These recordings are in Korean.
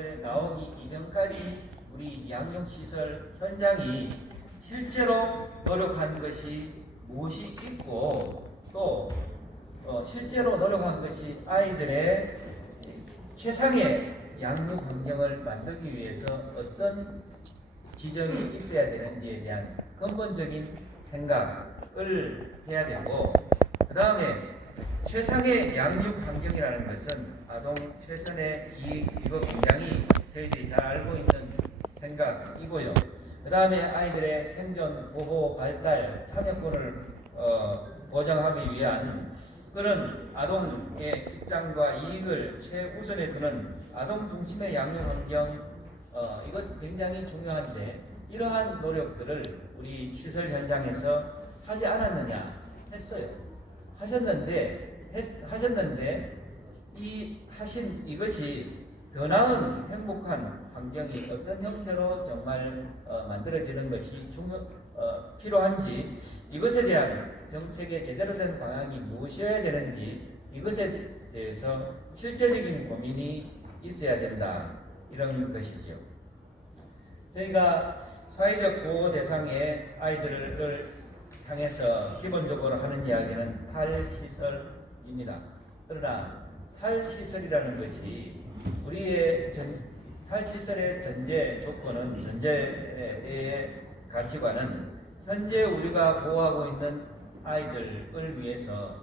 보도에 나오기 이전까지 우리 양육시설 현장이 실제로 노력한 것이 무엇이 있고 또 실제로 노력한 것이 아이들의 최상의 양육 환경을 만들기 위해서 어떤 지점이 있어야 되는지에 대한 근본적인 생각을 해야 되고, 그 다음에 최상의 양육 환경이라는 것은 아동 최선의 이거 굉장히 저희들이 잘 알고 있는 생각이고요. 그 다음에 아이들의 생존, 보호, 발달, 참여권을 보장하기 위한 그런 아동의 입장과 이익을 최우선에 두는 아동 중심의 양육 환경, 이것은 굉장히 중요한데 이러한 노력들을 우리 시설 현장에서 하지 않았느냐 했어요. 하셨는데 하신 이것이 더 나은 행복한 환경이 어떤 형태로 정말 만들어지는 것이 필요한지, 이것에 대한 정책의 제대로 된 방향이 무엇이어야 되는지, 이것에 대해서 실제적인 고민이 있어야 된다, 이런 것이죠. 저희가 사회적 보호 대상의 아이들을 향해서 기본적으로 하는 이야기는 탈시설입니다. 그러나 탈시설이라는 것이 우리의 탈시설의 전제 조건은, 전제의 가치관은 현재 우리가 보호하고 있는 아이들을 위해서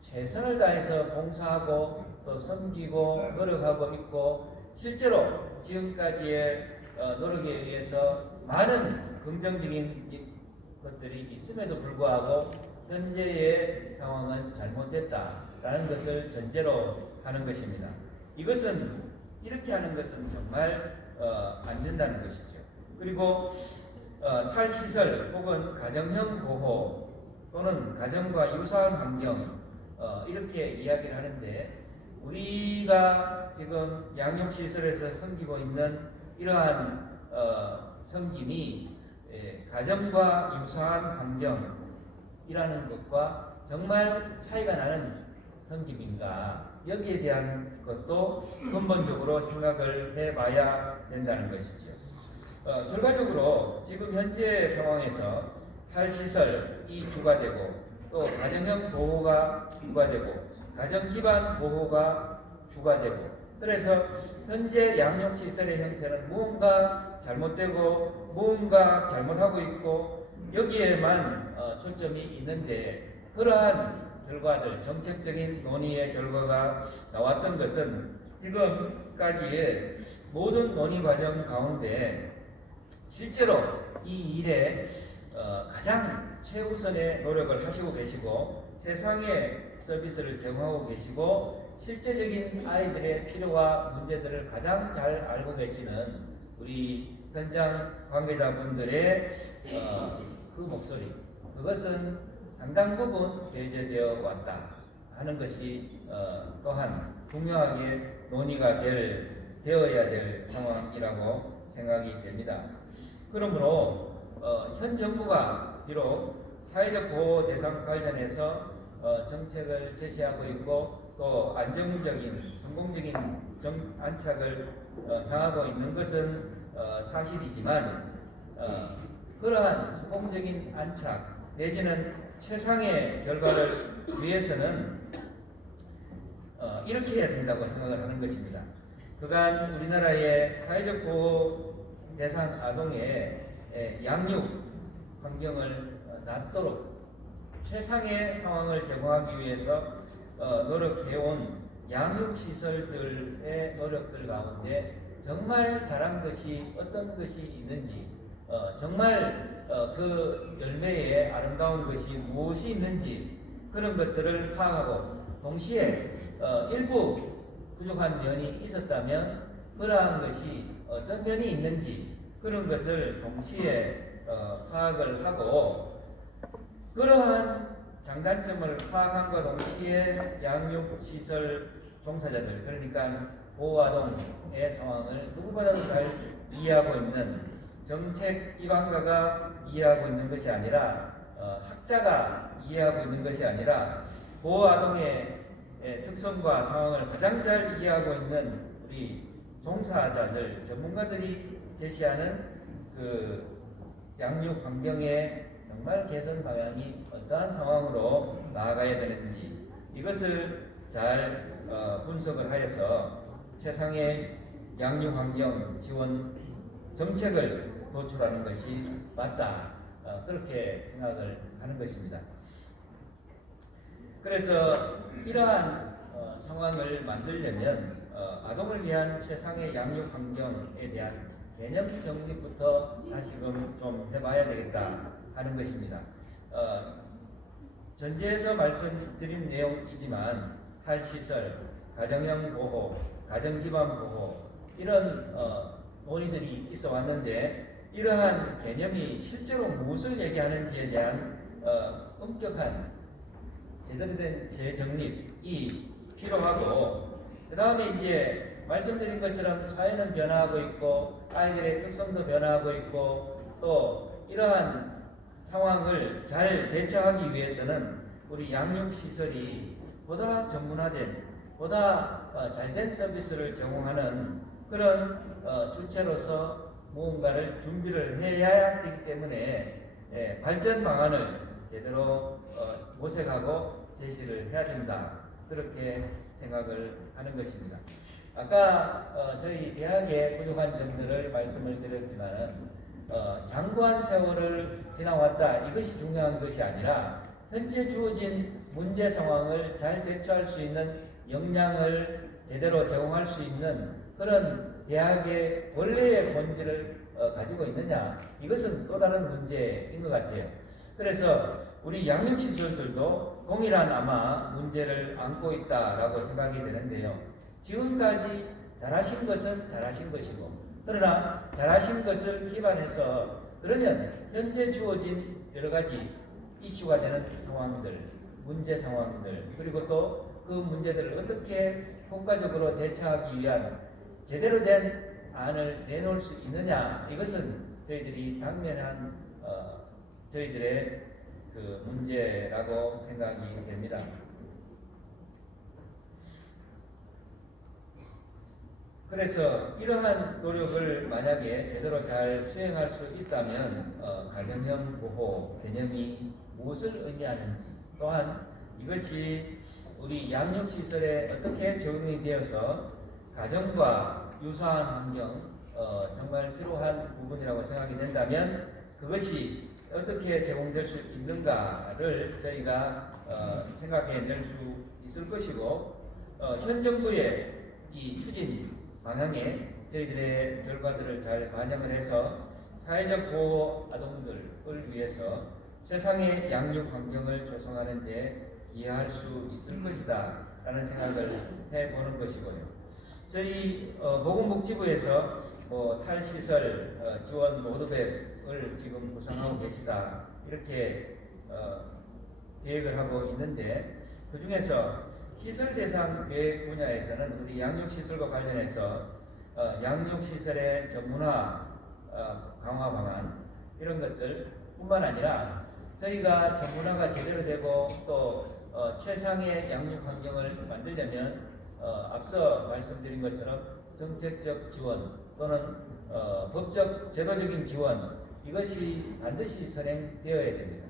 최선을 다해서 봉사하고 또 섬기고 노력하고 있고, 실제로 지금까지의 노력에 의해서 많은 긍정적인 것들이 있음에도 불구하고 현재의 상황은 잘못됐다라는 것을 전제로 하는 것입니다. 이것은 이렇게 하는 것은 정말 안 된다는 것이죠. 그리고 탈시설 혹은 가정형 보호 또는 가정과 유사한 환경, 이렇게 이야기를 하는데, 우리가 지금 양육시설에서 섬기고 있는 이러한 섬김이 가정과 유사한 환경이라는 것과 정말 차이가 나는 섬김인가, 여기에 대한 것도 근본적으로 생각을 해봐야 된다는 것이죠. 결과적으로 지금 현재 상황에서 탈시설이 주가 되고 또 가정형 보호가 주가 되고 가정 기반 보호가 주가 되고, 그래서 현재 양육시설의 형태는 무언가 잘못되고 무언가 잘못하고 있고 여기에만 초점이 있는데, 그러한 결과들, 정책적인 논의의 결과가 나왔던 것은 지금까지의 모든 논의 과정 가운데 실제로 이 일에 가장 최우선의 노력을 하시고 계시고 세상의 서비스를 제공하고 계시고 실제적인 아이들의 필요와 문제들을 가장 잘 알고 계시는 우리 현장 관계자분들의 그 목소리, 그것은 상당 부분 배제되어 왔다 하는 것이 또한 중요하게 논의가 되어야 될 상황이라고 생각이 됩니다. 그러므로 현 정부가 비록 사회적 보호 대상 관련해서 정책을 제시하고 있고 또 안정적인 성공적인 안착을 향하고 있는 것은 사실이지만, 그러한 성공적인 안착 내지는 최상의 결과를 위해서는 이렇게 해야 된다고 생각을 하는 것입니다. 그간 우리나라의 사회적 보호 대상 아동의 양육 환경을 낮도록 최상의 상황을 제공하기 위해서 노력해온 양육시설들의 노력들 가운데 정말 잘한 것이 어떤 것이 있는지, 정말 그 열매에 아름다운 것이 무엇이 있는지 그런 것들을 파악하고, 동시에 일부 부족한 면이 있었다면 그러한 것이 어떤 면이 있는지 그런 것을 동시에 파악을 하고, 그러한 장단점을 파악함과 동시에 양육시설 종사자들, 그러니까 보호아동의 상황을 누구보다도 잘 이해하고 있는 정책 입안가가 이해하고 있는 것이 아니라 학자가 이해하고 있는 것이 아니라 보호아동의 특성과 상황을 가장 잘 이해하고 있는 우리 종사자들, 전문가들이 제시하는 그 양육 환경의 정말 개선 방향이 어떠한 상황으로 나아가야 되는지 이것을 잘 분석을 하여서 최상의 양육 환경 지원 정책을 도출하는 것이 맞다. 그렇게 생각을 하는 것입니다. 그래서 이러한 상황을 만들려면 아동을 위한 최상의 양육 환경에 대한 개념 정립부터 다시금 좀 해봐야 되겠다 하는 것입니다. 전제에서 말씀드린 내용이지만 탈시설, 가정형 보호, 가정기반 보호 이런 논의들이 있어 왔는데 이러한 개념이 실제로 무엇을 얘기하는지에 대한 엄격한 제대로 된 재정립이 필요하고 그 다음에 이제 말씀드린 것처럼 사회는 변화하고 있고 아이들의 특성도 변화하고 있고 또 이러한 상황을 잘 대처하기 위해서는 우리 양육시설이 보다 전문화된 보다 잘된 서비스를 제공하는 그런 주체로서 무언가를 준비를 해야 되기 때문에 발전 방안을 제대로 모색하고 제시를 해야 된다. 그렇게 생각을 하는 것입니다. 아까 저희 대학의 부족한 점들을 말씀을 드렸지만은 장구한 세월을 지나왔다. 이것이 중요한 것이 아니라 현재 주어진 문제 상황을 잘 대처할 수 있는 역량을 제대로 제공할 수 있는 그런 대학의 원래의 본질을 가지고 있느냐. 이것은 또 다른 문제인 것 같아요. 그래서 우리 양육시설들도 동일한 아마 문제를 안고 있다라고 생각이 되는데요. 지금까지 잘하신 것은 잘하신 것이고 그러나 잘하신 것을 기반해서 그러면 현재 주어진 여러 가지 이슈가 되는 상황들, 문제 상황들 그리고 또 그 문제들을 어떻게 효과적으로 대처하기 위한 제대로 된 안을 내놓을 수 있느냐 이것은 저희들이 당면한 저희들의 그 문제라고 생각이 됩니다. 그래서 이러한 노력을 만약에 제대로 잘 수행할 수 있다면 가정형 보호 개념이 무엇을 의미하는지 또한 이것이 우리 양육시설에 어떻게 적용이 되어서 가정과 유사한 환경 정말 필요한 부분이라고 생각이 된다면 그것이 어떻게 제공될 수 있는가를 저희가 생각해낼 수 있을 것이고 현 정부의 이 추진 방향에 저희들의 결과들을 잘 반영을 해서 사회적 보호 아동들을 위해서 최상의 양육 환경을 조성하는 데 기여할 수 있을 것이다 라는 생각을 해보는 것이고요. 저희 보건복지부에서 탈시설 지원 모드맵을 지금 구상하고 계시다 이렇게 계획을 하고 있는데 그 중에서 시설 대상 계획 분야에서는 우리 양육시설과 관련해서 양육시설의 전문화 강화 방안 이런 것들 뿐만 아니라 저희가 전문화가 제대로 되고 또 최상의 양육 환경을 만들려면 앞서 말씀드린 것처럼 정책적 지원 또는 법적 제도적인 지원 이것이 반드시 선행되어야 됩니다.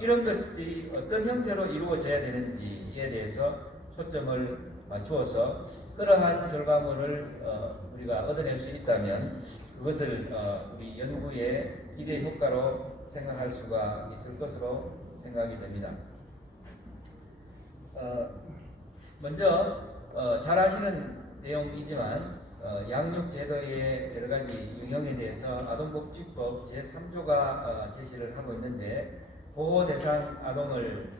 이런 것들이 어떤 형태로 이루어져야 되는지에 대해서 초점을 맞추어서 그러한 결과물을 우리가 얻어낼 수 있다면 그것을 우리 연구의 기대 효과로 생각할 수가 있을 것으로 생각이 됩니다. 먼저 잘 아시는 내용이지만 양육제도의 여러가지 유형에 대해서 아동복지법 제3조가 제시를 하고 있는데 보호대상 아동을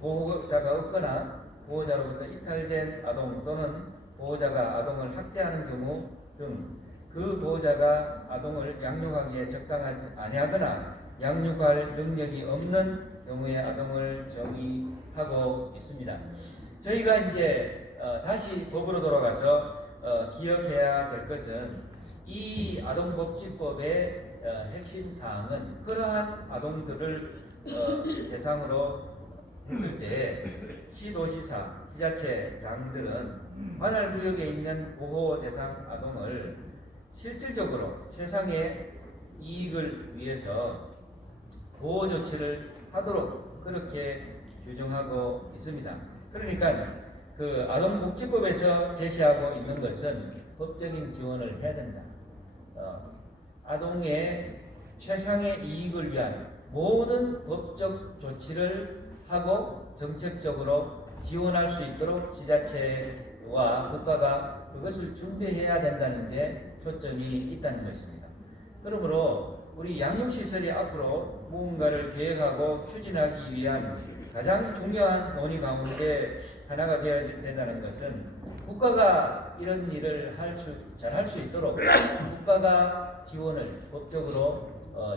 보호자가 없거나 보호자로부터 이탈된 아동 또는 보호자가 아동을 학대하는 경우 등 그 보호자가 아동을 양육하기에 적당하지 아니하거나 양육할 능력이 없는 경우의 아동을 정의하고 있습니다. 저희가 이제 다시 법으로 돌아가서 기억해야 될 것은 이 아동복지법의 핵심 사항은 그러한 아동들을 대상으로 했을 때 시도지사, 지자체장들은 관할 구역에 있는 보호 대상 아동을 실질적으로 최상의 이익을 위해서 보호 조치를 하도록 그렇게 규정하고 있습니다. 그러니까 그 아동복지법에서 제시하고 있는 것은 법적인 지원을 해야 된다. 아동의 최상의 이익을 위한 모든 법적 조치를 하고 정책적으로 지원할 수 있도록 지자체와 국가가 그것을 준비해야 된다는 데 초점이 있다는 것입니다. 그러므로 우리 양육시설이 앞으로 무언가를 계획하고 추진하기 위한 가장 중요한 논의 가운데 하나가 되어야 된다는 것은 국가가 이런 일을 잘 할 수 있도록 국가가 지원을 법적으로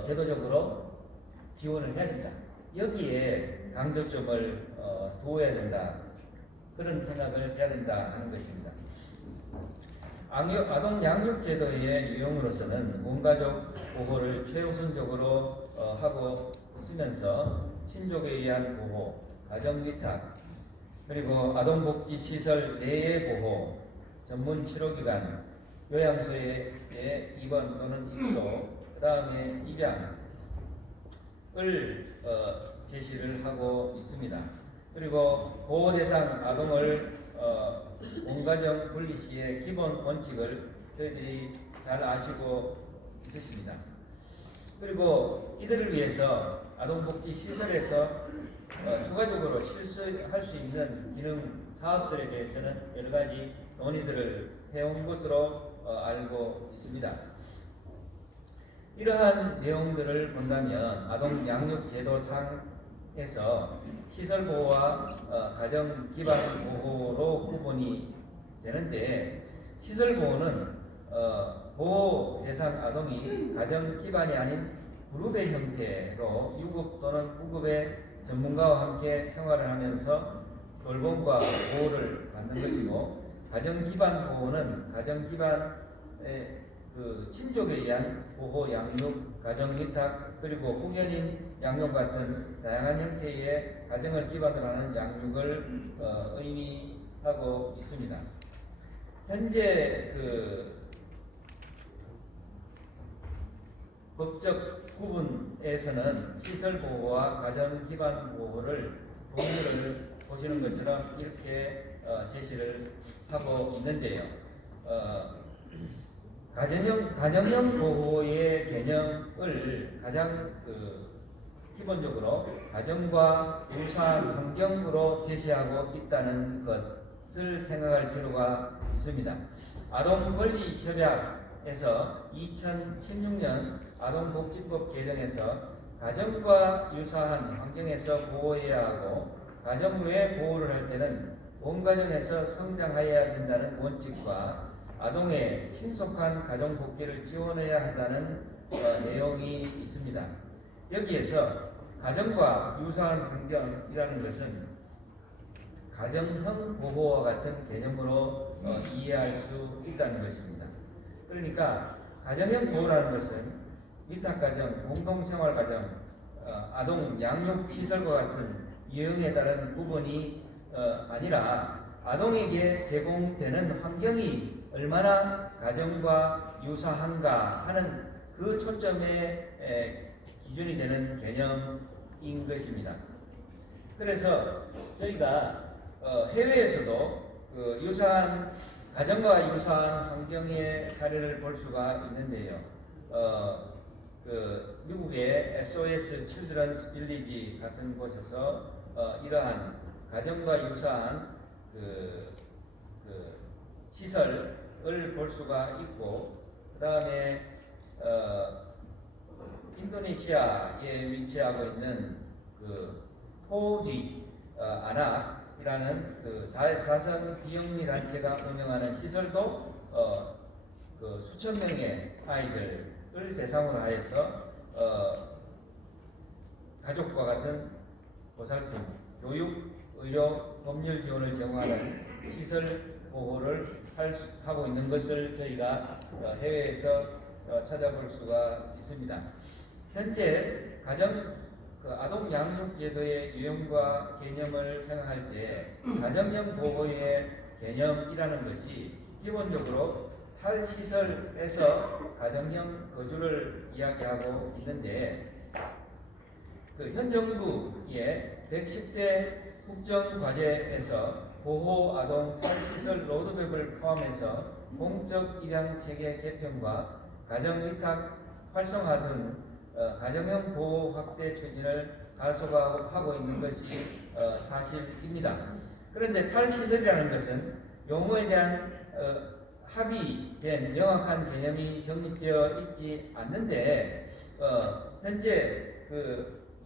제도적으로 지원을 해야 된다. 여기에 강조점을 두어야 된다. 그런 생각을 해야 된다 하는 것입니다. 아동 양육 제도의 유형으로서는 원가족 보호를 최우선적으로 하고 있으면서 친족에 의한 보호, 가정 위탁, 그리고 아동복지시설 내의 보호, 전문 치료기관, 요양소의 입원 또는 입소, 그 다음에 입양을 제시를 하고 있습니다. 그리고 보호 대상 아동을 원가정 분리 시의 기본 원칙을 저희들이 잘 아시고 있으십니다. 그리고 이들을 위해서 아동복지시설에서 추가적으로 실수할 수 있는 기능 사업들에 대해서는 여러 가지 논의들을 해온 것으로 알고 있습니다. 이러한 내용들을 본다면 아동 양육 제도상에서 시설 보호와 가정 기반 보호로 구분이 되는데, 시설 보호는 보호 대상 아동이 가정 기반이 아닌 그룹의 형태로 유급 또는 무급의 전문가와 함께 생활을 하면서 돌봄과 보호를 받는 것이고, 가정 기반 보호는 가정 기반의 그 친족에 의한 보호, 양육, 가정 위탁, 그리고 후견인 양육 같은 다양한 형태의 가정을 기반으로 하는 양육을 의미하고 있습니다. 현재 그 법적 구분에서는 시설 보호와 가정 기반 보호를 종류를 보시는 것처럼 이렇게 제시를 하고 있는데요. 가정형 보호의 개념을 가장 기본적으로 가정과 유사한 환경으로 제시하고 있다는 것을 생각할 필요가 있습니다. 아동권리협약에서 2016년 아동복지법 개정에서 가정과 유사한 환경에서 보호해야 하고 가정 외 보호를 할 때는 원가정에서 성장하여야 된다는 원칙과 아동의 신속한 가정 복귀를 지원해야 한다는 내용이 있습니다. 여기에서 가정과 유사한 환경이라는 것은 가정형 보호와 같은 개념으로 이해할 수 있다는 것입니다. 그러니까 가정형 보호라는 것은 위탁가정, 공동생활가정, 아동 양육시설과 같은 유형에 따른 구분이 아니라 아동에게 제공되는 환경이 얼마나 가정과 유사한가 하는 그 초점의 기준이 되는 개념인 것입니다. 그래서 저희가 해외에서도 그 유사한 가정과 유사한 환경의 사례를 볼 수가 있는데요. 그 미국의 SOS Children's Village 같은 곳에서 이러한 가정과 유사한 그 시설을 볼 수가 있고, 그 다음에 인도네시아에 위치하고 있는 그 포지 아낙이라는 그 자선 비영리 단체가 운영하는 시설도 그 수천 명의 아이들을 대상으로 하여서 가족과 같은 보살핌, 교육, 의료, 법률 지원을 제공하는 시설 보호를 하고 있는 것을 저희가 해외에서 찾아볼 수가 있습니다. 현재 아동 양육 제도의 유형과 개념을 생각할 때 가정형 보호의 개념이라는 것이 기본적으로 탈시설에서 가정형 거주를 이야기하고 있는데 현 정부의 110대 국정과제에서 보호아동 탈시설 로드맵을 포함해서 공적 입양체계 개편과 가정의탁 활성화 등 가정형 보호 확대 추진을 가속화하고 있는 것이 사실입니다. 그런데 탈시설이라는 것은 용어에 대한 합의된 명확한 개념이 정립되어 있지 않는데 현재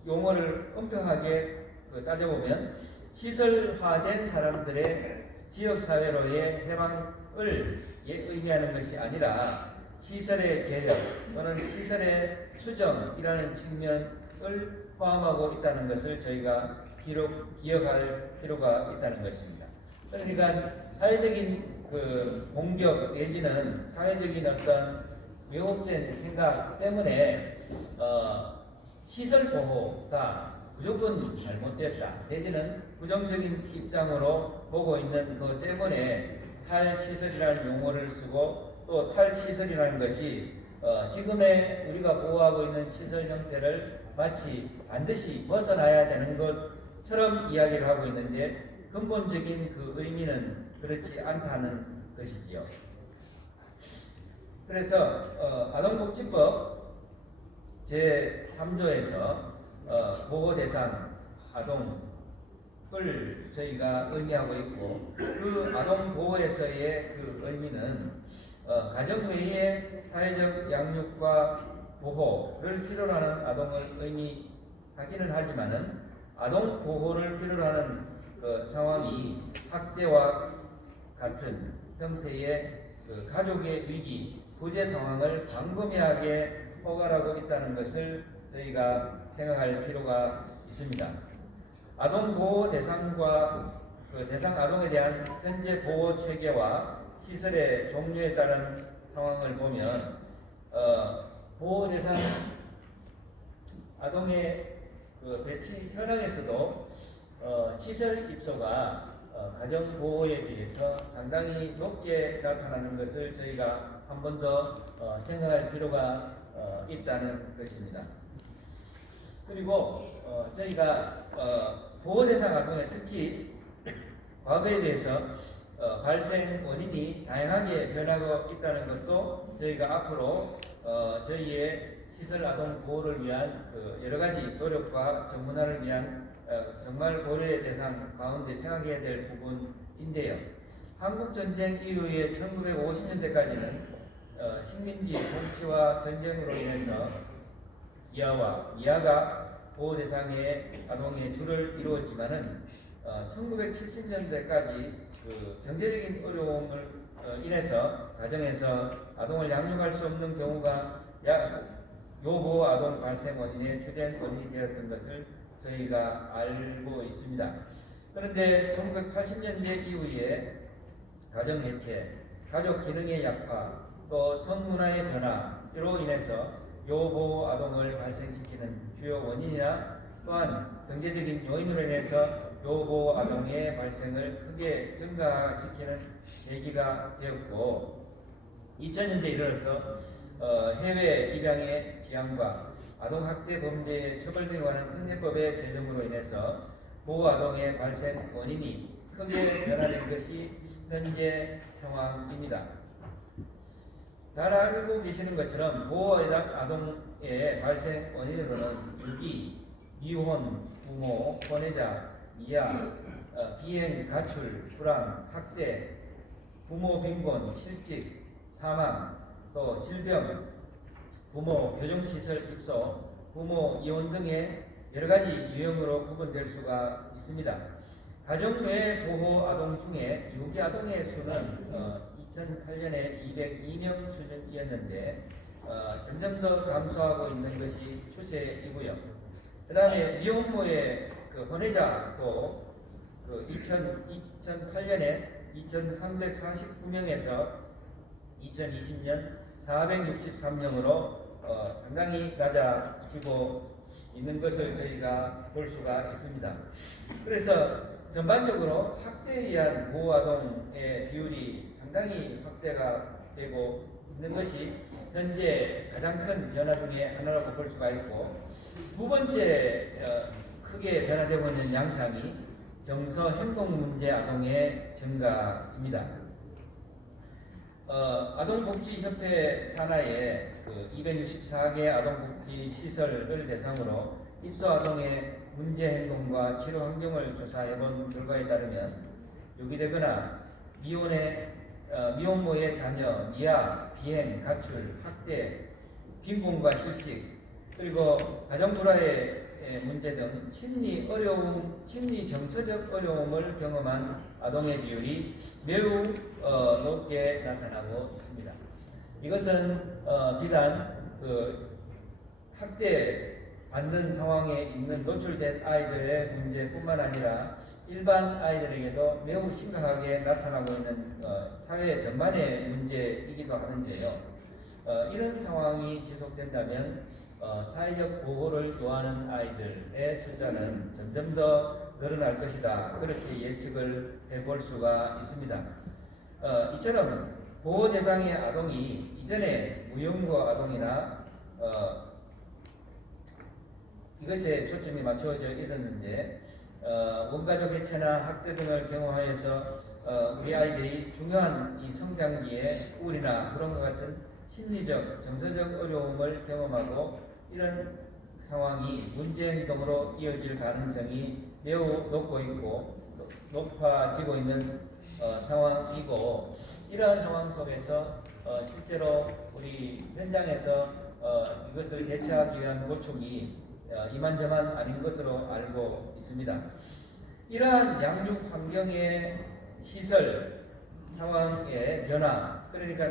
용어를 엄격하게 따져보면 시설화된 사람들의 지역사회로의 해방을 의미하는 것이 아니라 시설의 개혁 또는 시설의 수정이라는 측면을 포함하고 있다는 것을 저희가 기억할 필요가 있다는 것입니다. 그러니까 사회적인 공격 내지는 사회적인 어떤 왜곡된 생각 때문에 시설 보호가 무조건 잘못됐다 내지는 부정적인 입장으로 보고 있는 것 때문에 탈시설이라는 용어를 쓰고 또 탈시설이라는 것이 지금의 우리가 보호하고 있는 시설 형태를 마치 반드시 벗어나야 되는 것처럼 이야기를 하고 있는데 근본적인 그 의미는 그렇지 않다는 것이지요. 그래서 아동복지법 제3조에서 보호대상 아동을 저희가 의미하고 있고 그 아동보호에서의 그 의미는 가정 외의 사회적 양육과 보호를 필요로 하는 아동을 의미하기는 하지만은 아동 보호를 필요로 하는 상황이 학대와 같은 형태의 가족의 위기, 부재 상황을 광범위하게 포괄하고 있다는 것을 저희가 생각할 필요가 있습니다. 아동 보호 대상과 대상 아동에 대한 현재 보호 체계와 시설의 종류에 따른 상황을 보면 보호 대상 아동의 배치 현황에서도 시설 입소가 가정 보호에 비해서 상당히 높게 나타나는 것을 저희가 한 번 더 생각할 필요가 있다는 것입니다. 그리고 저희가 보호 대상 아동에 특히 과거에 대해서 발생 원인이 다양하게 변하고 있다는 것도 저희가 앞으로 저희의 시설 아동 보호를 위한 여러 가지 노력과 전문화를 위한 정말 고려의 대상 가운데 생각해야 될 부분인데요. 한국 전쟁 이후에 1950년대까지는 식민지 통치와 전쟁으로 인해서 기아와 미아가 보호 대상의 아동의 주를 이루었지만은 1970년대까지 경제적인 어려움을 인해서 가정에서 아동을 양육할 수 없는 경우가 요보호 아동 발생 원인의 주된 원인이 되었던 것을 저희가 알고 있습니다. 그런데 1980년대 이후에 가정 해체, 가족 기능의 약화, 또 성문화의 변화로 인해서 요보호 아동을 발생시키는 주요 원인이나 또한 경제적인 요인으로 인해서 요보호 아동의 발생을 크게 증가시키는 계기가 되었고 2000년대에 이르러서 해외 입양의 지향과 아동학대 범죄의 처벌 등에 관한 특례법의 제정으로 인해서 보호 아동의 발생 원인이 크게 변화된 것이 현재 상황입니다. 잘 알고 계시는 것처럼 보호 아동의 발생 원인으로는 유기, 미혼, 부모, 혼외자, 미아, 비행, 가출, 불황, 학대, 부모 빈곤, 실직, 사망, 또 질병, 부모 교정시설 입소, 부모 이혼 등의 여러 가지 유형으로 구분될 수가 있습니다. 가정 외 보호 아동 중에 유기 아동의 수는 2008년에 202명 수준이었는데 점점 더 감소하고 있는 것이 추세이고요. 그 다음에 미혼모의 혼외자도 2008년에 2349명에서 2020년 463명으로 상당히 낮아지고 있는 것을 저희가 볼 수가 있습니다. 그래서 전반적으로 학대에 의한 보호아동의 비율이 상당히 확대가 되고 있는 것이 현재 가장 큰 변화 중에 하나라고 볼 수가 있고, 두 번째 크게 변화되고 있는 양상이 정서 행동 문제 아동의 증가입니다. 아동복지협회 산하의 그 264개 아동복지 시설을 대상으로 입소 아동의 문제 행동과 치료 환경을 조사해본 결과에 따르면 유기되거나 미혼모의 자녀, 미아, 비행, 가출, 학대, 빈곤과 실직, 그리고 가정불화의 문제 등 심리 정서적 어려움을 경험한 아동의 비율이 매우 높게 나타나고 있습니다. 이것은 비단 그 학대 받는 상황에 있는 노출된 아이들의 문제뿐만 아니라 일반 아이들에게도 매우 심각하게 나타나고 있는 사회 전반의 문제이기도 하는데요. 이런 상황이 지속된다면 사회적 보호를 요하는 아이들의 숫자는 점점 더 늘어날 것이다. 그렇게 예측을 해볼 수가 있습니다. 이처럼 보호 대상의 아동이 이전에 무연고 아동이나 이것에 초점이 맞춰져 있었는데 원가족 해체나 학대 등을 경험하여서 우리 아이들이 중요한 이 성장기에 우울이나 불안과 같은 심리적, 정서적 어려움을 경험하고 이런 상황이 문제 행동으로 이어질 가능성이 매우 높아지고 있는 상황이고, 이러한 상황 속에서 실제로 우리 현장에서 이것을 대처하기 위한 모촉이 이만저만 아닌 것으로 알고 있습니다. 이러한 양육 환경의 시설 상황의 변화, 그러니까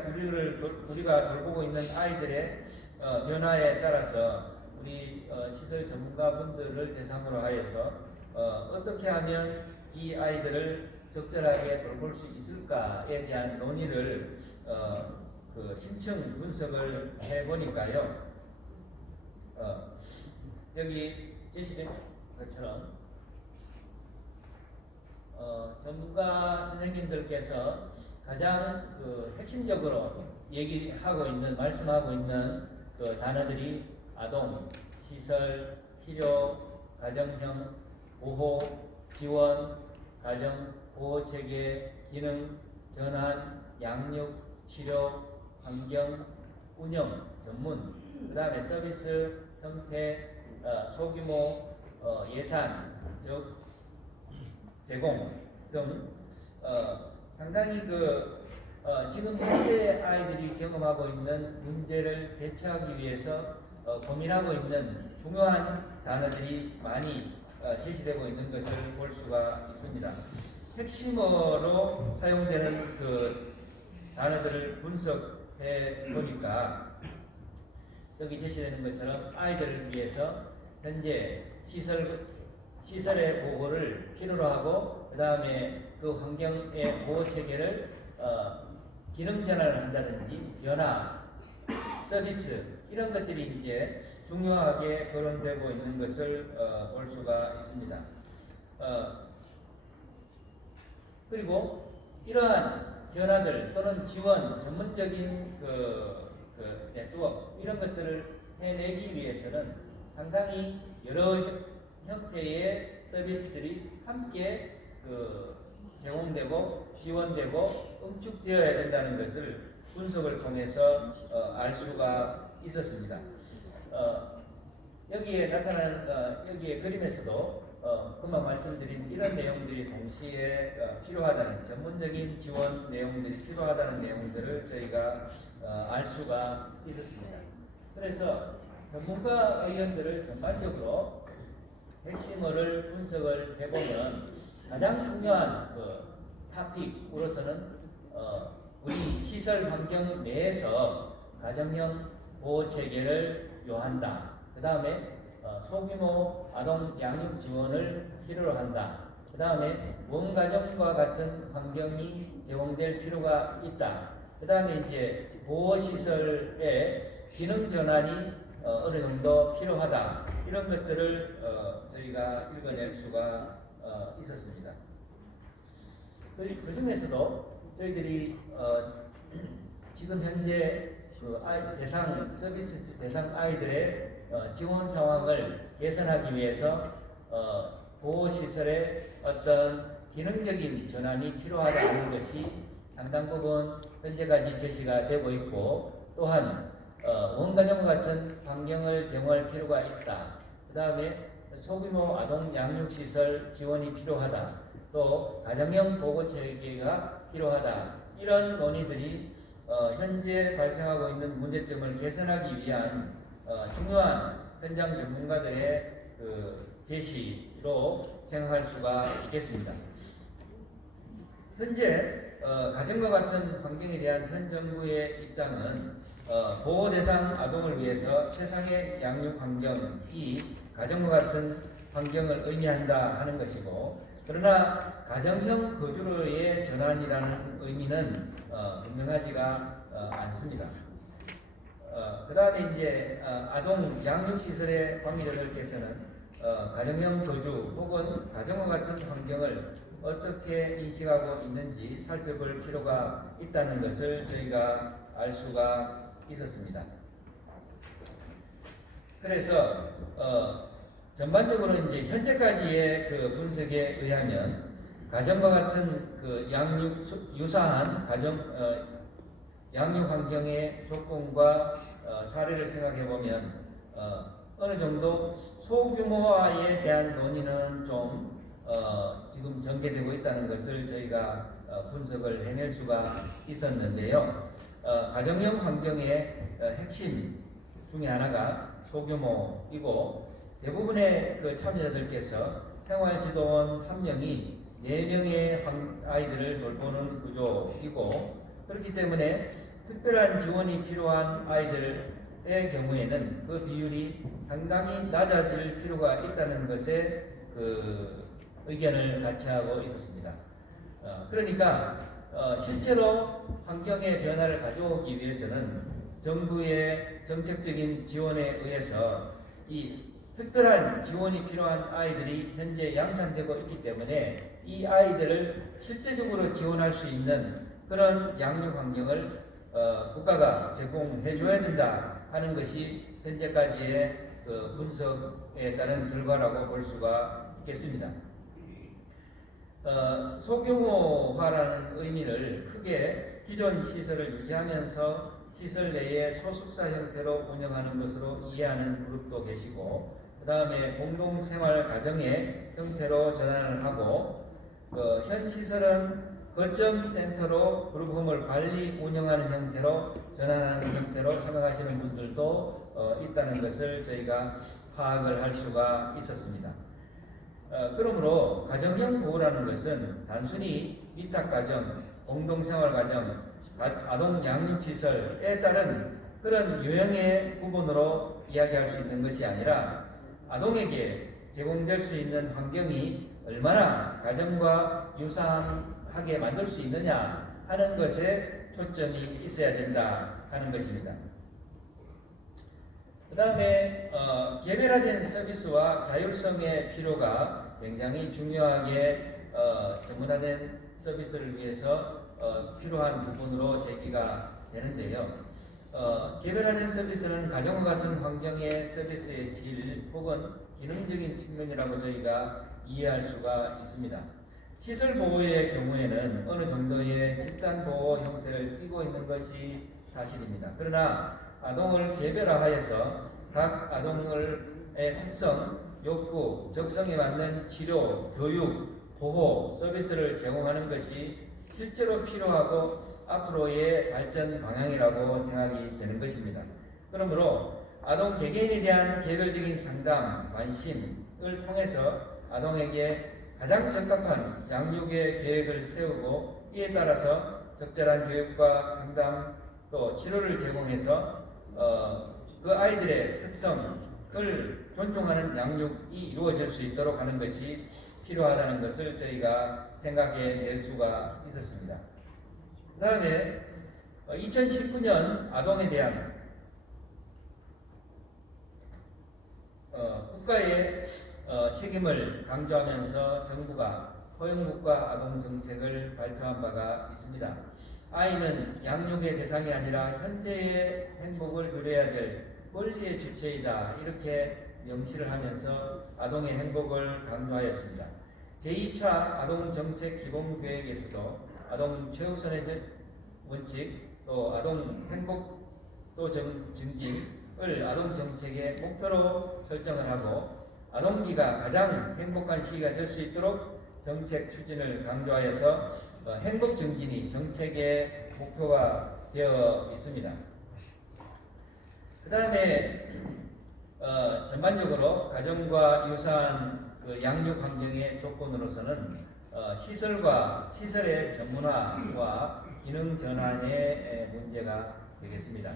우리가 돌보고 있는 아이들의 변화에 따라서 우리 시설 전문가분들을 대상으로 하여서 어떻게 하면 이 아이들을 적절하게 돌볼 수 있을까에 대한 논의를 그 심층 분석을 해보니까요. 여기 제시된 것처럼 전문가 선생님들께서 가장 그 핵심적으로 말씀하고 있는 그 단어들이 아동, 시설, 필요, 가정형, 보호, 지원, 가정, 보호 체계, 기능, 전환, 양육, 치료, 환경, 운영, 전문, 그 다음에 서비스, 형태, 소규모, 예산, 즉 제공 등 상당히 지금 현재 아이들이 경험하고 있는 문제를 대처하기 위해서 고민하고 있는 중요한 단어들이 많이 제시되고 있는 것을 볼 수가 있습니다. 핵심어로 사용되는 그 단어들을 분석해 보니까 여기 제시되는 것처럼 아이들을 위해서 현재 시설의 보호를 필요로 하고, 그 다음에 그 환경의 보호 체계를 기능 전환을 한다든지 변화, 서비스 이런 것들이 이제 중요하게 거론되고 있는 것을 볼 수가 있습니다. 그리고 이러한 변화들 또는 지원, 전문적인 그 네트워크 이런 것들을 해내기 위해서는 상당히 여러 형태의 서비스들이 함께 제공되고 지원되고 응축되어야 된다는 것을 분석을 통해서 알 수가 있었습니다. 여기에 나타나는 여기에 그림에서도 금방 말씀드린 이런 내용들이 동시에 필요하다는 전문적인 지원 내용들이 필요하다는 내용들을 저희가 알 수가 있었습니다. 그래서 전문가 의견들을 전반적으로 핵심어를 분석을 해보면 가장 중요한 토픽으로서는 우리 시설 환경 내에서 가정형 보호 체계를 요한다. 그 다음에 소규모 아동 양육 지원을 필요로 한다. 그 다음에 원가정과 같은 환경이 제공될 필요가 있다. 그 다음에 이제 보호시설의 기능 전환이 어느 정도 필요하다. 이런 것들을 저희가 읽어낼 수가 있었습니다. 그 중에서도 저희들이 지금 현재 그 서비스 대상 아이들의 지원 상황을 개선하기 위해서 보호시설의 어떤 기능적인 전환이 필요하다는 것이 상당 부분 현재까지 제시가 되고 있고, 또한 원가정과 같은 환경을 제공할 필요가 있다. 그 다음에 소규모 아동 양육시설 지원이 필요하다. 또 가정형 보호체계가 필요하다. 이런 논의들이 현재 발생하고 있는 문제점을 개선하기 위한 중요한 현장 전문가들의 그 제시로 생각할 수가 있겠습니다. 현재 가정과 같은 환경에 대한 현 정부의 입장은 보호 대상 아동을 위해서 최상의 양육 환경이 가정과 같은 환경을 의미한다 하는 것이고, 그러나 가정형 거주로의 전환이라는 의미는 분명하지가 않습니다. 그 다음에 이제 아동 양육시설의 관계자들께서는 가정형 거주 혹은 가정과 같은 환경을 어떻게 인식하고 있는지 살펴볼 필요가 있다는 것을 저희가 알 수가 있었습니다. 그래서 전반적으로 이제 현재까지의 그 분석에 의하면 가정과 같은 그 유사한 양육 환경의 조건과 사례를 생각해 보면 어느 정도 소규모화에 대한 논의는 좀 지금 전개되고 있다는 것을 저희가 분석을 해낼 수가 있었는데요. 가정형 환경의 핵심 중에 하나가 소규모이고, 대부분의 그 참여자들께서 생활지도원 1명이 4명의 아이들을 돌보는 구조이고, 그렇기 때문에 특별한 지원이 필요한 아이들의 경우에는 그 비율이 상당히 낮아질 필요가 있다는 것에 그 의견을 같이 하고 있었습니다. 그러니까 실제로 환경의 변화를 가져오기 위해서는 정부의 정책적인 지원에 의해서 이 특별한 지원이 필요한 아이들이 현재 양산되고 있기 때문에 이 아이들을 실제적으로 지원할 수 있는 그런 양육 환경을 국가가 제공해 줘야 된다 하는 것이 현재까지의 그 분석에 따른 결과라고 볼 수가 있겠습니다. 소규모화라는 의미를 크게 기존 시설을 유지하면서 시설 내에 소속사 형태로 운영하는 것으로 이해하는 그룹도 계시고, 그 다음에 공동생활 가정의 형태로 전환을 하고, 현 시설은 거점센터로 그룹홈을 관리 운영하는 형태로 전환하는 형태로 생각하시는 분들도 있다는 것을 저희가 파악을 할 수가 있었습니다. 그러므로 가정형 보호라는 것은 단순히 위탁가정, 공동생활가정, 아동 양육시설에 따른 그런 유형의 구분으로 이야기할 수 있는 것이 아니라, 아동에게 제공될 수 있는 환경이 얼마나 가정과 유사하게 만들 수 있느냐 하는 것에 초점이 있어야 된다 하는 것입니다. 그 다음에 개별화된 서비스와 자율성의 필요가 굉장히 중요하게 전문화된 서비스를 위해서 필요한 부분으로 제기가 되는데요. 개별화된 서비스는 가정과 같은 환경의 서비스의 질 혹은 기능적인 측면이라고 저희가 이해할 수가 있습니다. 시설 보호의 경우에는 어느 정도의 집단 보호 형태를 띠고 있는 것이 사실입니다. 그러나 아동을 개별화하여서 각 아동의 특성, 욕구, 적성에 맞는 치료, 교육, 보호, 서비스를 제공하는 것이 실제로 필요하고 앞으로의 발전 방향이라고 생각이 되는 것입니다. 그러므로 아동 개개인에 대한 개별적인 상담, 관심을 통해서 아동에게 가장 적합한 양육의 계획을 세우고, 이에 따라서 적절한 교육과 상담 또 치료를 제공해서 그 아이들의 특성을 존중하는 양육이 이루어질 수 있도록 하는 것이 필요하다는 것을 저희가 생각해 낼 수가 있었습니다. 그 다음에 2019년 아동에 대한 국가의 책임을 강조하면서 정부가 허용국가 아동 정책을 발표한 바가 있습니다. 아이는 양육의 대상이 아니라 현재의 행복을 누려야 될 권리의 주체이다. 이렇게 명시를 하면서 아동의 행복을 강조하였습니다. 제2차 아동정책 기본계획에서도 아동 최우선의 원칙, 또 아동 행복도 증진을 아동정책의 목표로 설정을 하고 아동기가 가장 행복한 시기가 될 수 있도록 정책 추진을 강조하여서 행복 증진이 정책의 목표가 되어 있습니다. 그 다음에 전반적으로 가정과 유사한 그 양육 환경의 조건으로서는 시설의 전문화와 기능 전환의 문제가 되겠습니다.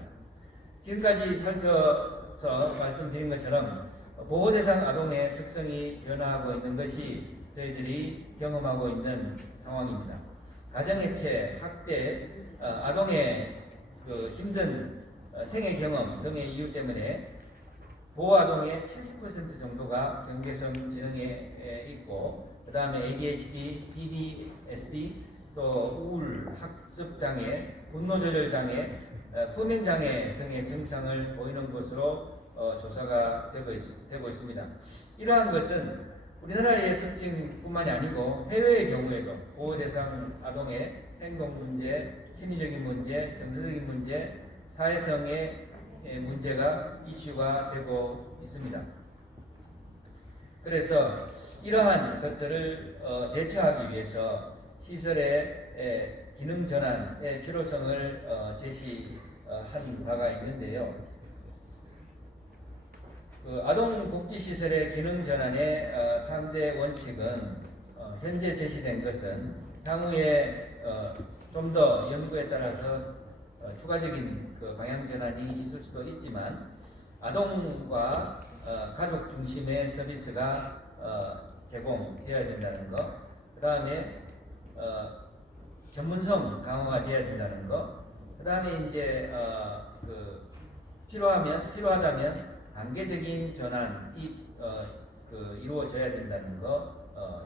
지금까지 살펴서 말씀드린 것처럼 보호 대상 아동의 특성이 변화하고 있는 것이 저희들이 경험하고 있는 상황입니다. 가정해체, 학대, 아동의 그 힘든 생애 경험 등의 이유 때문에 보호 아동의 70% 정도가 경계성 지능에 있고, 그 다음에 ADHD, PDSD, 또 우울, 학습 장애, 분노 조절 장애, 품행 장애 등의 증상을 보이는 것으로 조사가 되고 있습니다. 이러한 것은 우리나라의 특징뿐만이 아니고 해외의 경우에도 보호 대상 아동의 행동 문제, 심리적인 문제, 정서적인 문제, 사회성의 문제가 이슈가 되고 있습니다. 그래서 이러한 것들을 대처하기 위해서 시설의 기능 전환의 필요성을 제시한 바가 있는데요. 그 아동복지시설의 기능 전환의 3대 원칙은 현재 제시된 것은 향후에 좀 더 연구에 따라서 추가적인 그 방향 전환이 있을 수도 있지만 아동과 가족 중심의 서비스가 제공되어야 된다는 것, 그 다음에 전문성 강화가 되어야 된다는 것, 그 다음에 이제 필요하다면 단계적인 전환이 이루어져야 된다는 것,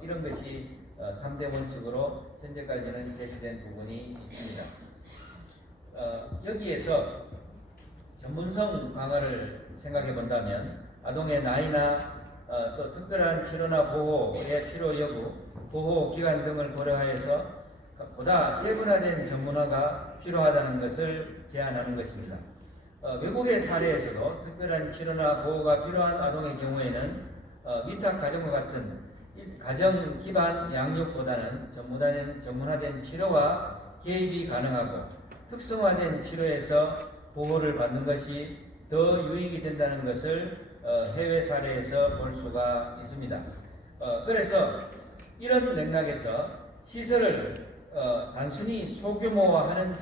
이런 것이 3대 원칙으로 현재까지는 제시된 부분이 있습니다. 여기에서 전문성 강화를 생각해 본다면 아동의 나이나 또 특별한 치료나 보호의 필요 여부, 보호 기간 등을 고려하여서 보다 세분화된 전문화가 필요하다는 것을 제안하는 것입니다. 외국의 사례에서도 특별한 치료나 보호가 필요한 아동의 경우에는 위탁 가정과 같은 가정 기반 양육보다는 전문화된 치료와 개입이 가능하고 특성화된 치료에서 보호를 받는 것이 더 유익이 된다는 것을 해외 사례에서 볼 수가 있습니다. 그래서 이런 맥락에서 시설을 단순히 소규모화하는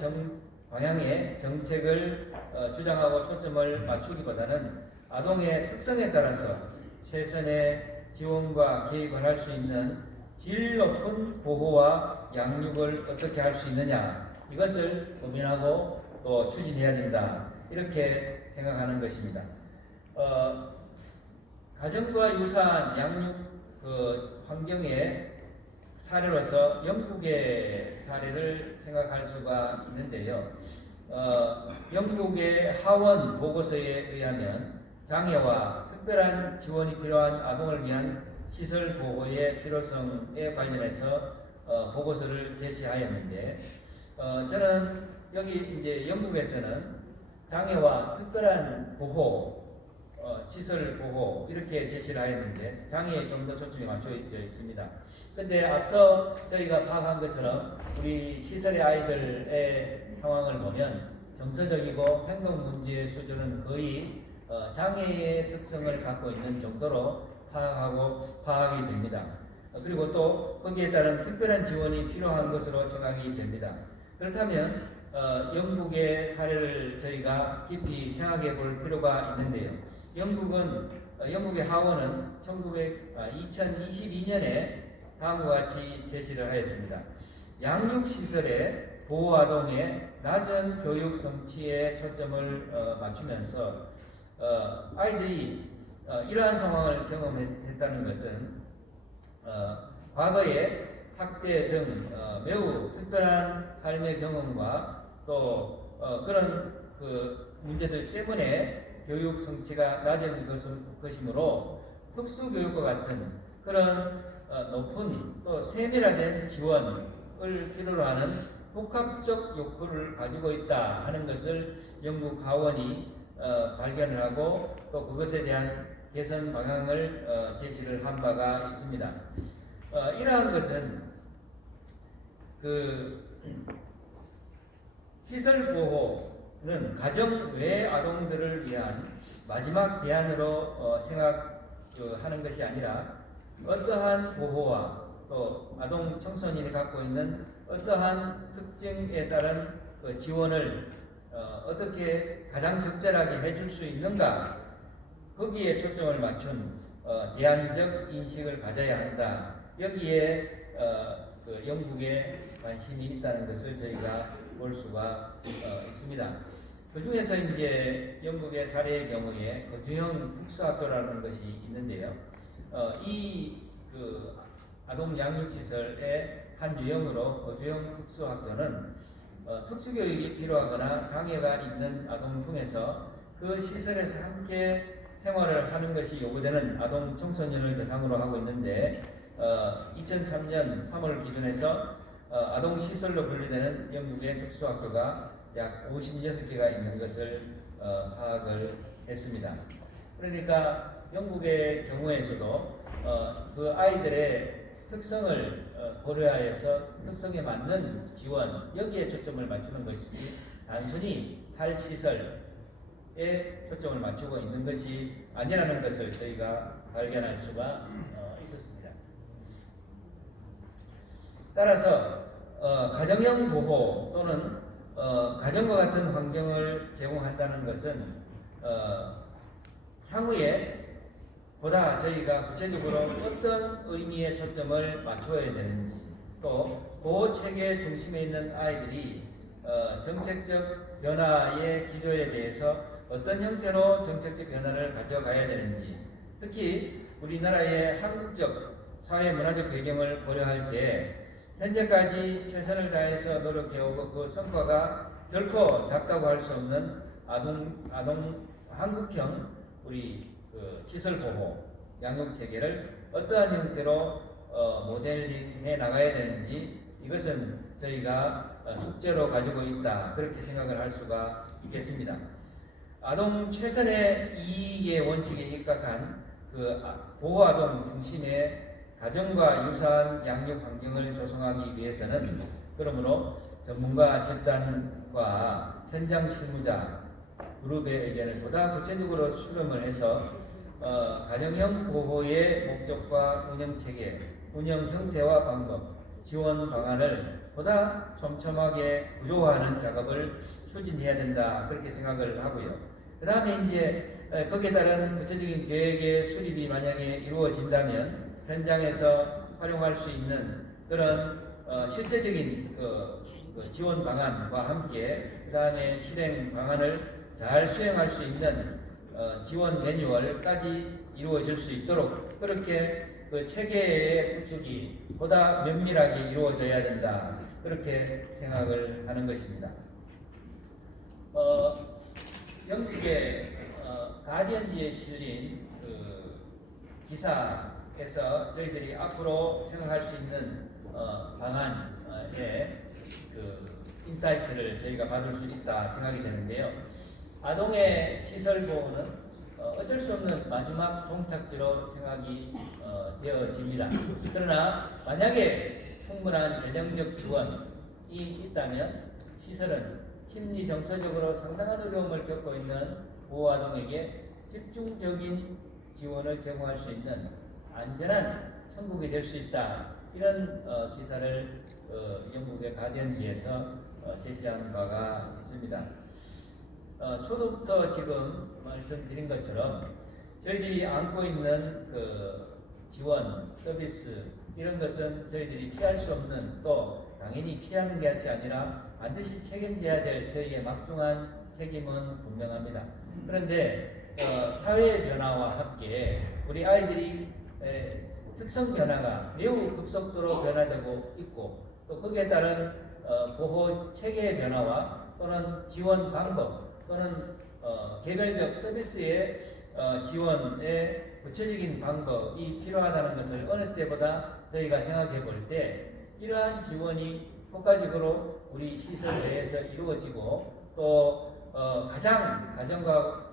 방향의 정책을 주장하고 초점을 맞추기보다는 아동의 특성에 따라서 최선의 지원과 개입을 할 수 있는 질 높은 보호와 양육을 어떻게 할 수 있느냐, 이것을 고민하고 또 추진해야 된다, 이렇게 생각하는 것입니다. 가정과 유사한 양육 환경의 사례로서 영국의 사례를 생각할 수가 있는데요. 영국의 하원 보고서에 의하면 장애와 특별한 지원이 필요한 아동을 위한 시설 보호의 필요성에 관련해서 보고서를 제시하였는데, 저는 여기 이제 영국에서는 장애와 특별한 보호, 시설 보호 이렇게 제시를 하였는데 장애에 좀 더 초점이 맞춰져 있습니다. 근데 앞서 저희가 파악한 것처럼 우리 시설의 아이들의 상황을 보면 정서적이고 행동 문제의 수준은 거의 장애의 특성을 갖고 있는 정도로 파악이 됩니다. 그리고 또 거기에 따른 특별한 지원이 필요한 것으로 생각이 됩니다. 그렇다면 영국의 사례를 저희가 깊이 생각해 볼 필요가 있는데요. 영국의 하원은 2022년에 다음과 같이 제시를 하였습니다. 양육시설의 보호아동의 낮은 교육 성취에 초점을 맞추면서 아이들이 이러한 상황을 경험했다는 것은 과거에 학대 등 매우 특별한 삶의 경험과 또 그런 그 문제들 때문에 교육 성취가 낮은 것이므로 특수교육과 같은 그런 높은 또 세밀화된 지원을 필요로 하는 복합적 욕구를 가지고 있다 하는 것을 영국 하원이 발견을 하고 또 그것에 대한 개선 방향을 제시를 한 바가 있습니다. 이러한 것은 그 시설 보호는 가정 외 아동들을 위한 마지막 대안으로 생각하는 것이 아니라 어떠한 보호와 또 아동 청소년이 갖고 있는 어떠한 특징에 따른 그 지원을 어떻게 가장 적절하게 해줄 수 있는가 거기에 초점을 맞춘 대안적 인식을 가져야 한다. 여기에 그 영국에 관심이 있다는 것을 저희가 볼 수가 있습니다. 그 중에서 이제 영국의 사례의 경우에 거주형 특수학교라는 것이 있는데요. 이 그 아동 양육시설의 한 유형으로 거주형 특수학교는 특수교육이 필요하거나 장애가 있는 아동 중에서 그 시설에서 함께 생활을 하는 것이 요구되는 아동 청소년을 대상으로 하고 있는데 2003년 3월 기준에서 아동 시설로 분류되는 영국의 특수학교가 약 56개가 있는 것을 파악을 했습니다. 그러니까 영국의 경우에서도 그 아이들의 특성을 고려하여서 특성에 맞는 지원 여기에 초점을 맞추는 것이지 단순히 탈시설에 초점을 맞추고 있는 것이 아니라는 것을 저희가 발견할 수가 있었습니다. 따라서 가정형 보호 또는 가정과 같은 환경을 제공한다는 것은 향후에 보다 저희가 구체적으로 어떤 의미의 초점을 맞춰야 되는지 또 그 체계 중심에 있는 아이들이 정책적 변화의 기조에 대해서 어떤 형태로 정책적 변화를 가져가야 되는지 특히 우리나라의 한국적 사회문화적 배경을 고려할 때 현재까지 최선을 다해서 노력해오고 그 성과가 결코 작다고 할 수 없는 아동 한국형 우리 그 시설 보호 양육 체계를 어떠한 형태로 모델링해 나가야 되는지 이것은 저희가 숙제로 가지고 있다 그렇게 생각을 할 수가 있겠습니다. 아동 최선의 이익의 원칙에 입각한 그 보호 아동 중심의 가정과 유사한 양육 환경을 조성하기 위해서는 그러므로 전문가 집단과 현장 실무자 그룹의 의견을 보다 구체적으로 수렴을 해서 가정형 보호의 목적과 운영체계, 운영 형태와 방법, 지원 방안을 보다 촘촘하게 구조화하는 작업을 추진해야 된다 그렇게 생각을 하고요. 그 다음에 이제 거기에 따른 구체적인 계획의 수립이 만약에 이루어진다면 현장에서 활용할 수 있는 그런 실제적인 그 지원 방안과 함께 그 다음에 실행 방안을 잘 수행할 수 있는 지원 매뉴얼까지 이루어질 수 있도록 그렇게 그 체계의 구축이 보다 면밀하게 이루어져야 된다 그렇게 생각을 하는 것입니다. 영국의 가디언지에 실린 그 기사에서 저희들이 앞으로 생각할 수 있는 방안에 그 인사이트를 저희가 받을 수 있다 생각이 되는데요. 아동의 시설 보호는 어쩔 수 없는 마지막 종착지로 생각이 되어집니다. 그러나 만약에 충분한 재정적 지원이 있다면 시설은 심리 정서적으로 상당한 어려움을 겪고 있는 보호아동에게 집중적인 지원을 제공할 수 있는 안전한 천국이 될 수 있다. 이런 기사를 영국의 가디언지에서 제시한 바가 있습니다. 초도부터 지금 말씀드린 것처럼 저희들이 안고 있는 그 지원, 서비스 이런 것은 저희들이 피할 수 없는 또 당연히 피하는 것이 아니라 반드시 책임져야 될 저희의 막중한 책임은 분명합니다. 그런데 사회의 변화와 함께 우리 아이들이 특성 변화가 매우 급속도로 변화되고 있고 또 거기에 따른 보호 체계의 변화와 또는 지원 방법 또는 개별적 서비스의 지원의 구체적인 방법이 필요하다는 것을 어느 때보다 저희가 생각해 볼 때 이러한 지원이 효과적으로 우리 시설 내에서 이루어지고 또 가장 가정과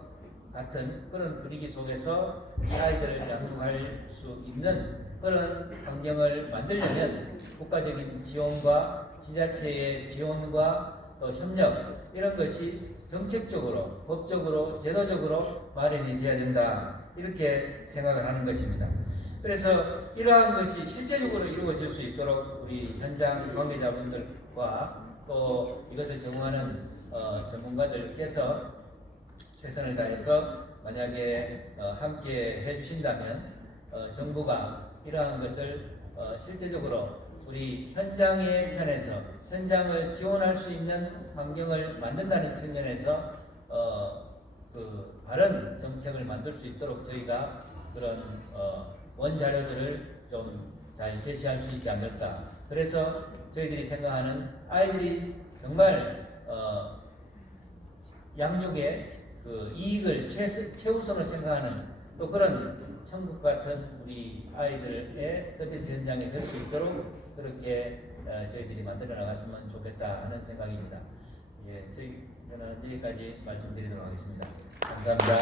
같은 그런 분위기 속에서 이 아이들을 양육할 수 있는 그런 환경을 만들려면 국가적인 지원과 지자체의 지원과 또 협력 이런 것이 정책적으로 법적으로 제도적으로 마련이 돼야 된다 이렇게 생각을 하는 것입니다. 그래서 이러한 것이 실제적으로 이루어질 수 있도록 우리 현장 관계자분들과 또 이것을 적응하는 전문가들께서 최선을 다해서 만약에 함께 해주신다면 정부가 이러한 것을 실제적으로 우리 현장의 편에서 현장을 지원할 수 있는 환경을 만든다는 측면에서 그 바른 정책을 만들 수 있도록 저희가 그런 원자료들을 좀 잘 제시할 수 있지 않을까. 그래서 저희들이 생각하는 아이들이 정말 양육의 그 이익을 최우선으로 생각하는 또 그런 천국 같은 우리 아이들의 서비스 현장이 될 수 있도록 그렇게 저희들이 만들어 나갔으면 좋겠다 하는 생각입니다. 예, 저희는 여기까지 말씀드리도록 하겠습니다. 감사합니다.